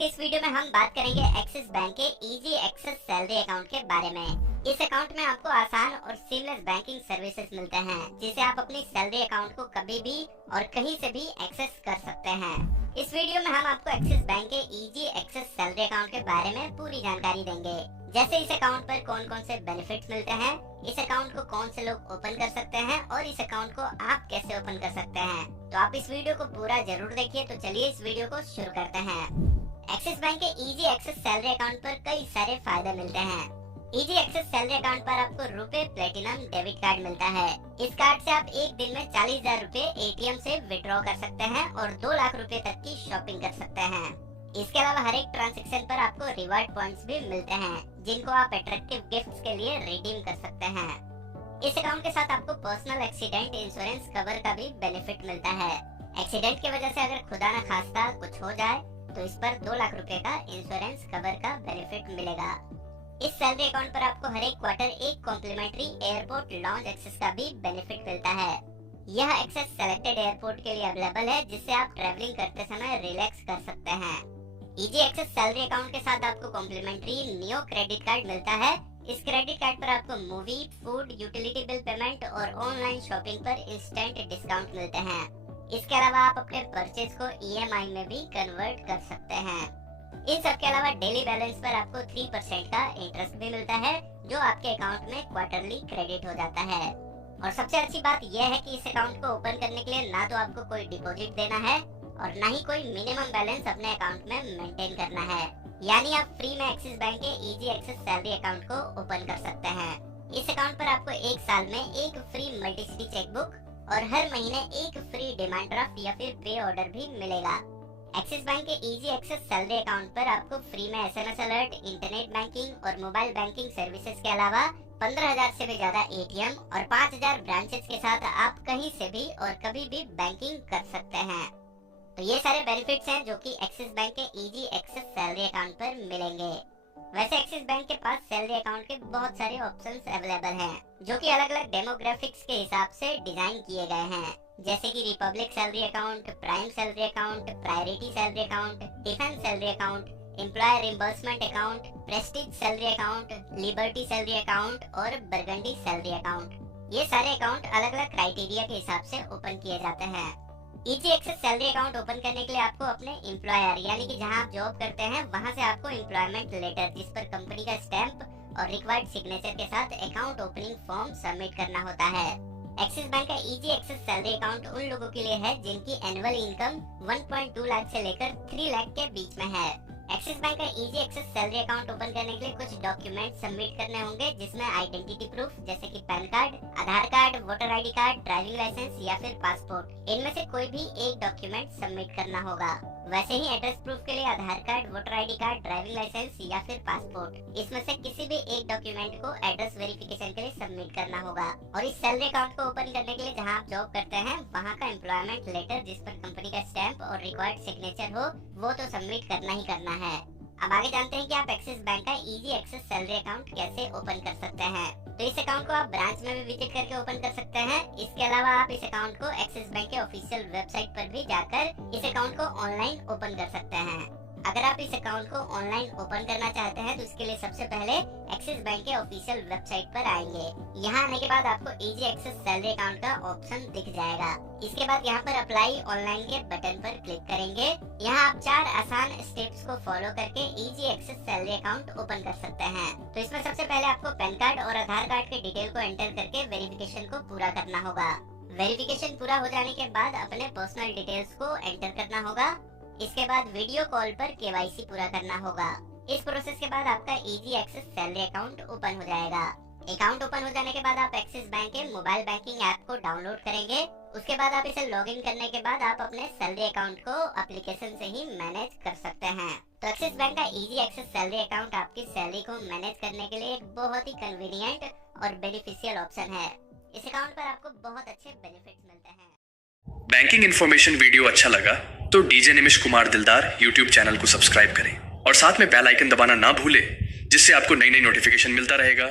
के इस वीडियो में हम बात करेंगे एक्सिस बैंक के इजी एक्सेस सैलरी अकाउंट के बारे में। इस अकाउंट में आपको आसान और सीमलेस बैंकिंग सर्विसेज मिलते हैं, जिसे आप अपनी सैलरी अकाउंट को कभी भी और कहीं से भी एक्सेस कर सकते हैं। इस वीडियो में हम आपको एक्सिस बैंक के इजी एक्सेस सैलरी अकाउंट के बारे में पूरी जानकारी देंगे, जैसे इस अकाउंट पर कौन कौन से बेनिफिट्स मिलते हैं, इस अकाउंट को कौन से लोग ओपन कर सकते हैं और इस अकाउंट को आप कैसे ओपन कर सकते हैं। तो आप इस वीडियो को पूरा जरूर देखिए। तो चलिए इस वीडियो को शुरू करते हैं। एक्सिस बैंक के इजी एक्सेस सैलरी अकाउंट पर कई सारे फायदे मिलते हैं। इजी एक्सेस सैलरी अकाउंट पर आपको रुपए प्लेटिनम डेबिट कार्ड मिलता है। इस कार्ड से आप एक दिन में 40,000 रुपए एटीएम से विड्रॉ कर सकते हैं और 2 लाख रुपए तक की शॉपिंग कर सकते हैं। इसके अलावा हर एक ट्रांजैक्शन पर आपको रिवार्ड पॉइंट्स भी मिलते हैं, जिनको आप अट्रैक्टिव गिफ्ट्स के लिए रिडीम कर सकते हैं। इस अकाउंट के साथ आपको पर्सनल एक्सीडेंट इंश्योरेंस कवर का भी बेनिफिट मिलता है। एक्सीडेंट की वजह से अगर खुदा न खास्ता कुछ हो जाए तो इस पर 2 लाख रुपए का इंश्योरेंस कवर का बेनिफिट मिलेगा। इस सैलरी अकाउंट पर आपको हर एक क्वार्टर एक कॉम्प्लीमेंट्री एयरपोर्ट लॉन्ज एक्सेस का भी बेनिफिट मिलता है। यह एक्सेस सेलेक्टेड एयरपोर्ट के लिए अवेलेबल है, जिससे आप ट्रैवलिंग करते समय रिलैक्स कर सकते हैं। इजी एक्सेस सैलरी अकाउंट के साथ आपको कॉम्प्लीमेंट्री नियो क्रेडिट कार्ड मिलता है। इस क्रेडिट कार्ड पर आपको movie, food, utility bill payment और ऑनलाइन शॉपिंग पर इंस्टेंट डिस्काउंट मिलते हैं। इसके अलावा आप अपने परचेज को ईएमआई में भी कन्वर्ट कर सकते हैं। इन सब के अलावा डेली बैलेंस पर आपको 3% का इंटरेस्ट भी मिलता है, जो आपके अकाउंट में क्वार्टरली क्रेडिट हो जाता है। और सबसे अच्छी बात यह है कि इस अकाउंट को ओपन करने के लिए ना तो आपको कोई डिपॉजिट देना है और ना ही कोई मिनिमम बैलेंस अपने अकाउंट में मेंटेन करना है। यानी आप फ्री में एक्सिस बैंक के इजी एक्सेस सैलरी अकाउंट को ओपन कर सकते हैं। इस अकाउंट पर आपको एक साल में एक फ्री मल्टीसिटी चेकबुक और हर महीने एक फ्री डिमांड ड्राफ्ट या फिर पे ऑर्डर भी मिलेगा। एक्सिस बैंक के इजी एक्सेस सैलरी अकाउंट पर आपको फ्री में एसएमएस अलर्ट, इंटरनेट बैंकिंग और मोबाइल बैंकिंग सर्विसेज के अलावा 15,000 से भी ज्यादा एटीएम और 5,000 ब्रांचेस के साथ आप कहीं से भी और कभी भी बैंकिंग कर सकते हैं। तो ये सारे बेनिफिट्स हैं जो कि एक्सिस बैंक के इजी एक्सेस सैलरी अकाउंट पर मिलेंगे। वैसे एक्सिस बैंक के पास सैलरी अकाउंट के बहुत सारे ऑप्शंस अवेलेबल हैं, जो कि अलग अलग डेमोग्राफिक्स के हिसाब से डिजाइन किए गए हैं, जैसे कि Republic salary account, prime salary account, priority salary account, defence salary account, employer reimbursement account, Prestige salary account, liberty salary account और बरगंडी सैलरी अकाउंट। ये सारे अकाउंट अलग अलग क्राइटेरिया के हिसाब से ओपन किए जाते हैं। Easy access salary account open करने के लिए आपको अपने एम्प्लॉयर यानी कि जहां आप जॉब करते हैं वहां से आपको एम्प्लॉयमेंट लेटर, जिस पर कंपनी का स्टैंप और रिक्वायर्ड सिग्नेचर के साथ अकाउंट ओपनिंग फॉर्म सबमिट करना होता है। एक्सिस बैंक का इजी एक्सेस सैलरी अकाउंट उन लोगों के लिए है जिनकी एनुअल इनकम 1.2 लाख से लेकर 3 लाख के बीच में है। एक्सिस बैंक का easy access salary account open करने के लिए कुछ डॉक्यूमेंट सबमिट करने होंगे, जिसमें आइडेंटिटी प्रूफ जैसे कि PAN card, Aadhaar card, voter ID card, driving licence या फिर पासपोर्ट, इनमें से कोई भी एक डॉक्यूमेंट सबमिट करना होगा। वैसे ही एड्रेस प्रूफ के लिए Aadhaar card, voter ID card, driving licence या फिर पासपोर्ट, इसमें से किसी भी एक डॉक्यूमेंट को एड्रेस वेरिफिकेशन के लिए सबमिट करना होगा। और इस सैलरी अकाउंट को ओपन करने के लिए जहां आप जॉब करते हैं वहां का एम्प्लॉयमेंट लेटर, जिस पर कंपनी का स्टैंप और रिक्वायर्ड सिग्नेचर हो, वो तो सबमिट करना ही करना है। अब आगे जानते हैं कि आप एक्सिस बैंक का इजी एक्सेस सैलरी अकाउंट कैसे ओपन कर सकते हैं। तो इस अकाउंट को आप ब्रांच में भी विजिट करके ओपन कर सकते हैं। इसके अलावा आप इस अकाउंट को एक्सिस बैंक के ऑफिशियल वेबसाइट पर भी जाकर इस अकाउंट को ऑनलाइन ओपन कर सकते हैं। अगर आप इस अकाउंट को ऑनलाइन ओपन करना चाहते हैं तो इसके लिए सबसे पहले एक्सिस बैंक के ऑफिशियल वेबसाइट पर आएंगे। यहाँ आने के बाद आपको इजी एक्सेस सैलरी अकाउंट का ऑप्शन दिख जाएगा। इसके बाद यहाँ पर अप्लाई ऑनलाइन के बटन पर क्लिक करेंगे। यहाँ आप 4 आसान स्टेप्स को फॉलो करके easy access salary account open कर सकते हैं। तो इसमें सबसे पहले आपको पैन कार्ड और आधार कार्ड के डिटेल को एंटर करके वेरिफिकेशन को पूरा करना होगा। वेरिफिकेशन पूरा हो जाने के बाद अपने पर्सनल डिटेल्स को एंटर करना होगा। इसके बाद वीडियो कॉल पर केवाईसी पूरा करना होगा। इस प्रोसेस के बाद आपका easy access salary account open हो जाएगा। अकाउंट ओपन हो जाने के बाद आप एक्सिस बैंक के मोबाइल बैंकिंग ऐप को डाउनलोड करेंगे। उसके बाद आप इसे लॉगिन करने के बाद आप अपने सैलरी अकाउंट को एप्लीकेशन से ही मैनेज कर सकते हैं। तो एक्सिस बैंक का इजी एक्सेस सैलरी अकाउंट आपकी सैलरी को मैनेज करने के लिए एक बहुत ही कन्वीनियंट और बेनिफिशियल ऑप्शन है। इस अकाउंट पर आपको बहुत अच्छे बेनिफिट्स मिलते हैं। बैंकिंग इन्फॉर्मेशन वीडियो अच्छा लगा तो डीजे निमिष कुमार दिलदार यूट्यूब चैनल को सब्सक्राइब करें और साथ में बेल आइकन दबाना ना भूलें, जिससे आपको नई नई नोटिफिकेशन मिलता रहेगा।